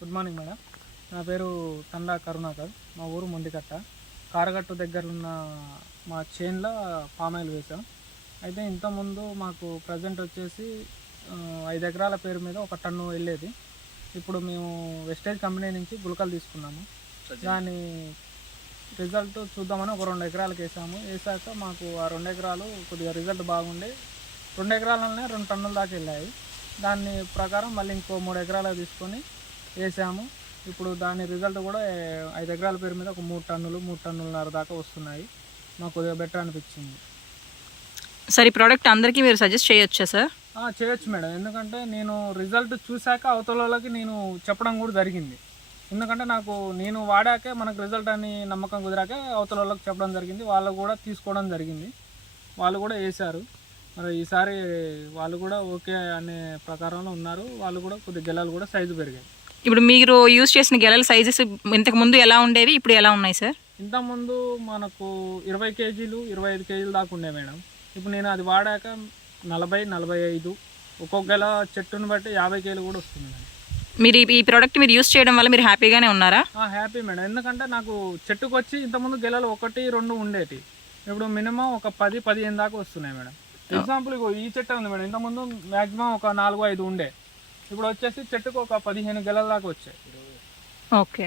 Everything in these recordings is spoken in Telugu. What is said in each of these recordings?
Good morning madam. నా పేరు తండా కరుణాకర్. మా ఊరు మొండికట్ట. కారగట్టు దగ్గర ఉన్న మా చేన్లో పామాయిల్ వేసాం. అయితే ఇంతకుముందు మాకు ప్రజెంట్ వచ్చేసి 5 ఎకరాల పేరు మీద 1 టన్ను వెళ్ళేది. ఇప్పుడు మేము వెస్టేజ్ కంపెనీ నుంచి గుళికలు తీసుకున్నాము. దాని రిజల్ట్ చూద్దామని ఒక 2 ఎకరాలకు వేసాము. వేసాక మాకు ఆ 2 ఎకరాలు కొద్దిగా రిజల్ట్ బాగుండే 2 ఎకరాలనే 2 టన్నుల దాకా వెళ్ళాయి. దాని ప్రకారం మళ్ళీ ఇంకో 3 ఎకరాలు తీసుకొని వేసాము. ఇప్పుడు దాని రిజల్ట్ కూడా 5 ఎకరాల పేరు మీద ఒక 3 టన్నులు 3 టన్నులన్నర దాకా వస్తున్నాయి. మాకు కొద్దిగా బెటర్ అనిపించింది. సార్, ఈ ప్రోడక్ట్ అందరికీ మీరు సజెస్ట్ చేయొచ్చా సార్? చేయొచ్చు మేడం. ఎందుకంటే నేను రిజల్ట్ చూశాక అవతల వాళ్ళకి నేను చెప్పడం కూడా జరిగింది. ఎందుకంటే నేను వాడాకే మనకు రిజల్ట్ అని నమ్మకం కుదిరాకే అవతల వాళ్ళకి చెప్పడం జరిగింది. వాళ్ళు కూడా తీసుకోవడం జరిగింది. వాళ్ళు కూడా వేశారు. మరి ఈసారి వాళ్ళు కూడా ఓకే అనే ప్రకారంలో ఉన్నారు. వాళ్ళు కూడా కొద్ది గెలలు కూడా సైజు పెరిగాయి. ఇప్పుడు మీరు యూజ్ చేసిన గెలల సైజెస్ ఇంతకు ముందు ఎలా ఉండేవి, ఇప్పుడు ఎలా ఉన్నాయి సార్? ఇంతకుముందు మనకు 20 కేజీలు 25 కేజీలు దాకా ఉండే మేడం. ఇప్పుడు నేను అది వాడాక 40-45 ఒక్కొక్క గెల చెట్టును బట్టి 50 కేజీలు కూడా వస్తుంది మేడం. మీరు ఈ ప్రోడక్ట్ మీరు యూజ్ చేయడం వల్ల మీరు హ్యాపీగానే ఉన్నారా? Happy madam. ఎందుకంటే నాకు చెట్టుకు వచ్చి ఇంతకుముందు గెలలు 1-2 ఉండేటి. ఇప్పుడు మినిమం ఒక 10-15 దాకా వస్తున్నాయి మేడం. ఎగ్జాంపుల్ ఈ చెట్టు ఉంది మేడం. ఇంతకుముందు మ్యాక్సిమం ఒక 4-5 ఉండే. ఇప్పుడు వచ్చేసి చెట్టుకు ఒక 15 గెలల దాకా వచ్చాయి. ఓకే.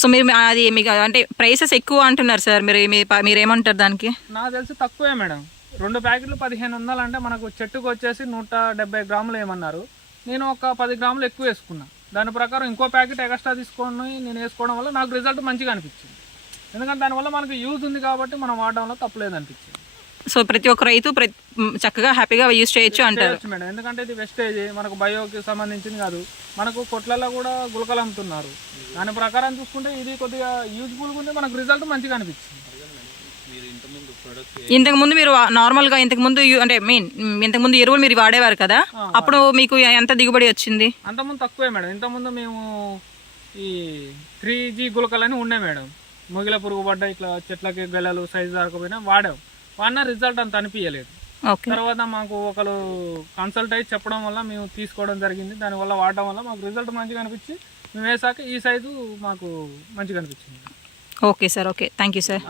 సో మీరు అది మీకు అంటే ప్రైసెస్ ఎక్కువ అంటున్నారు సార్, మీరేమంటారు దానికి? నాకు తెలిసి తక్కువే మేడం. 2 ప్యాకెట్లు 1500 అంటే మనకు చెట్టుకు వచ్చేసి 170 గ్రాములు ఏమన్నారు. నేను ఒక 10 గ్రాములు ఎక్కువ వేసుకున్నా. దాని ప్రకారం ఇంకో ప్యాకెట్ ఎక్స్ట్రా తీసుకొని నేను వేసుకోవడం వల్ల నాకు రిజల్ట్ మంచిగా అనిపించింది. ఎందుకంటే దానివల్ల మనకు యూజ్ ఉంది కాబట్టి మనం వాడడంలో తప్పలేదు అనిపించింది. సో ప్రతి ఒక్క రైతు చక్కగా హ్యాపీగా యూజ్ చేయొచ్చు అంటారు మేడం. ఎందుకంటే ఇది వెస్టేజ్ మనకు బయోకి సంబంధించింది కాదు. మనకు కొట్లలో కూడా గుళికలు అమ్ముతున్నారు. దాని ప్రకారం చూసుకుంటే ఇది కొద్దిగా యూజ్ఫుల్గా ఉంది. మనకు రిజల్ట్ మంచిగా అనిపించింది. ఇంతకుముందు మీరు నార్మల్గా ఇంతకుముందు ఎరువులు మీరు వాడేవారు కదా, అప్పుడు మీకు ఎంత దిగుబడి వచ్చింది? అంతకుముందు తక్కువే మేడం. ఇంతకుముందు మేము ఈ 3G గుళికలని ఉండే మేడం. మొగిల పురుగు పడ్డ ఇట్లా చెట్లకి గెలలు సైజు దాకపోయినా వాడిన రిజల్ట్ అంత అనిపించలేదు. తర్వాత మాకు ఒకరు కన్సల్ట్ అయ్యి చెప్పడం వల్ల మేము తీసుకోవడం జరిగింది. దానివల్ల వాడడం వల్ల మాకు రిజల్ట్ మంచిగా అనిపించి మేము వేసాక ఈ సైజు మాకు మంచిగా అనిపించింది. Okay sir. Okay, thank you sir.